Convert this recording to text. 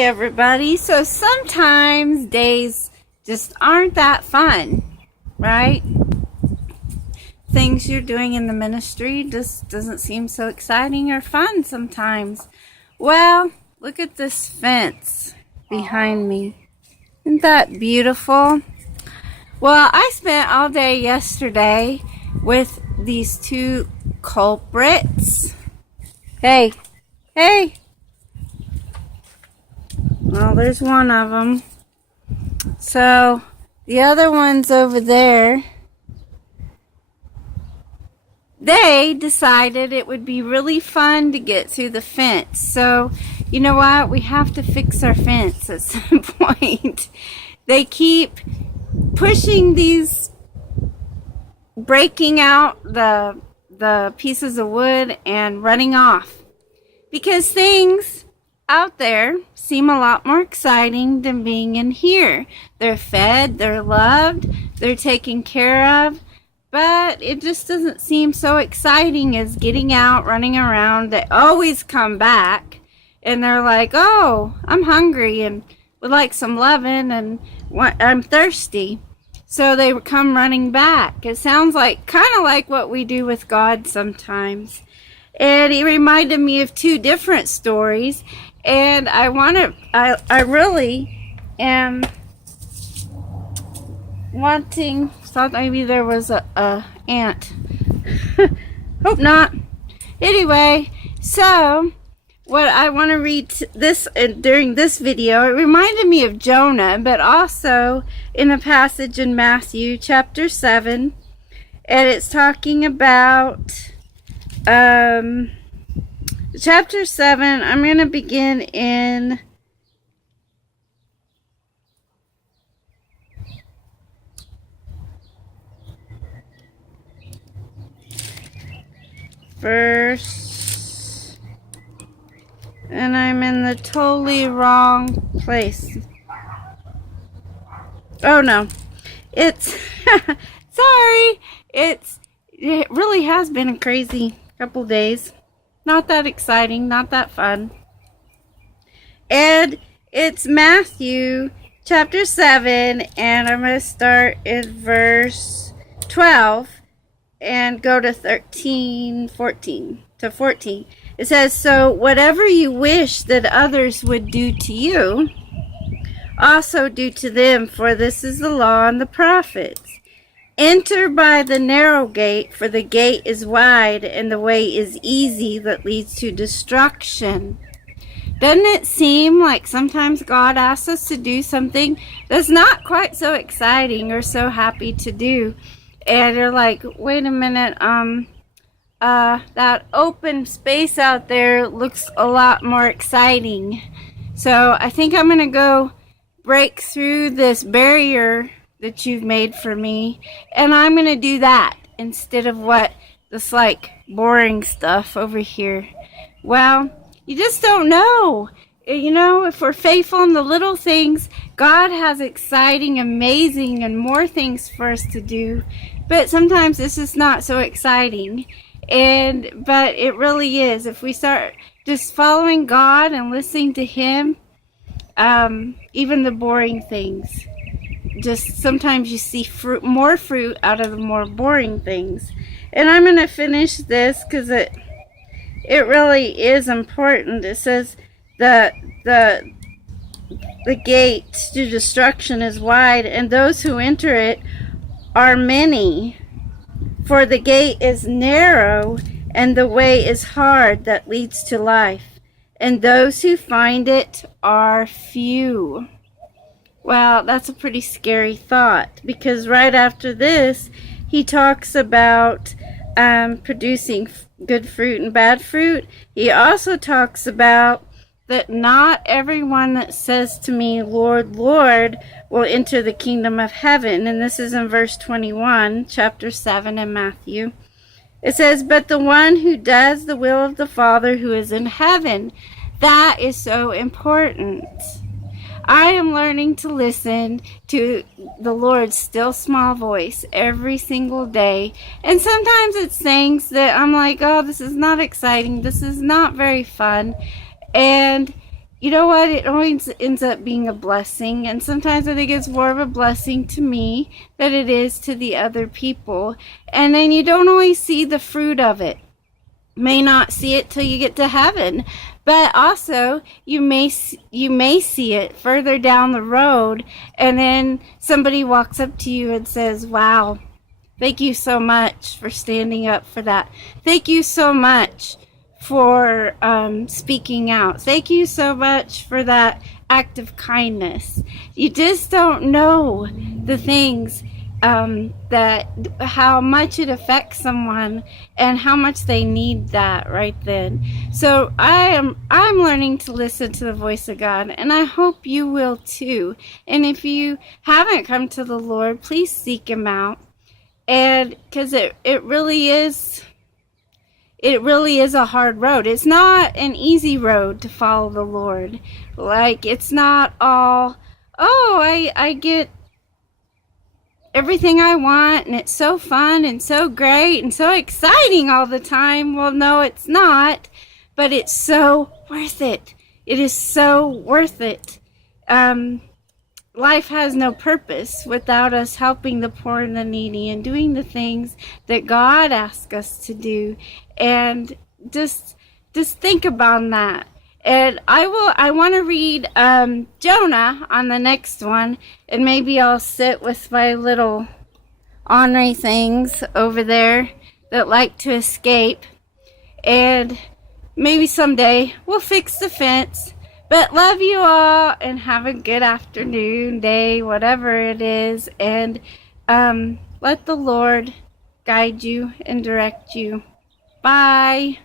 Everybody. So sometimes days just aren't that fun, right? Things you're doing in the ministry just doesn't seem so exciting or fun sometimes. Well, look at this fence behind me. Isn't that beautiful? Well, I spent all day yesterday with these two culprits. Hey. Well, there's one of them. So, the other one's over there. They decided it would be really fun to get through the fence. So, you know what? We have to fix our fence at some point. They keep pushing these, breaking out the pieces of wood and running off. Because things out there seem a lot more exciting than being in here. They're fed, they're loved, they're taken care of, but it just doesn't seem so exciting as getting out, running around. They always come back and they're like, oh, I'm hungry and would like some loving and I'm thirsty. So they come running back. It sounds like kind of like what we do with God sometimes. And it reminded me of two different stories. And I really am wanting, thought maybe there was a ant. Hope not. Anyway, so what I want to read this during this video, it reminded me of Jonah, but also in a passage in Matthew chapter 7, and it's talking about chapter 7. I'm going to begin in verse, and I'm in the totally wrong place. Oh no, it's sorry, it really has been a crazy couple days. Not that exciting, not that fun. And it's Matthew chapter 7, and I'm going to start in verse 12 and go to 14 to 14. It says, so whatever you wish that others would do to you, also do to them, for this is the law and the prophets. Enter by the narrow gate, for the gate is wide and the way is easy that leads to destruction. Doesn't it seem like sometimes God asks us to do something that's not quite so exciting or so happy to do? And you're like, wait a minute, that open space out there looks a lot more exciting. So I think I'm going to go break through this barrier that you've made for me, and I'm going to do that instead of what this like boring stuff over here. Well, you just don't know. You know, if we're faithful in the little things, God has exciting, amazing, and more things for us to do. But sometimes this is not so exciting. But it really is. If we start just following God and listening to Him, even the boring things, just sometimes you see more fruit out of the more boring things. And I'm going to finish this because it really is important. It says the gate to destruction is wide, and those who enter it are many. For the gate is narrow, and the way is hard that leads to life, and those who find it are few. Well, that's a pretty scary thought, because right after this, he talks about producing good fruit and bad fruit. He also talks about that not everyone that says to me, Lord, Lord, will enter the kingdom of heaven. And this is in verse 21, chapter 7 in Matthew. It says, but the one who does the will of the Father who is in heaven. That is so important. I am learning to listen to the Lord's still small voice every single day. And sometimes it's things that I'm like, oh, this is not exciting. This is not very fun. And you know what? It always ends up being a blessing. And sometimes I think it's more of a blessing to me than it is to the other people. And then you don't always see the fruit of it. May not see it till you get to heaven. But also, you may see it further down the road. And then somebody walks up to you and says, wow, thank you so much for standing up for that. Thank you so much for speaking out. Thank you so much for that act of kindness. You just don't know the things that how much it affects someone and how much they need that right then. So I'm learning to listen to the voice of God, and I hope you will too. And if you haven't come to the Lord, please seek him out. And because it really is a hard road. It's not an easy road to follow the Lord. Like, it's not all, oh, I get everything I want and it's so fun and so great and so exciting all the time. Well, no, it's not, but it's so worth it. It is so worth it. Life has no purpose without us helping the poor and the needy and doing the things that God asks us to do. And just think about that. And I want to read Jonah on the next one, and maybe I'll sit with my little ornery things over there that like to escape, and maybe someday we'll fix the fence. But love you all, and have a good afternoon, day, whatever it is, and let the Lord guide you and direct you. Bye.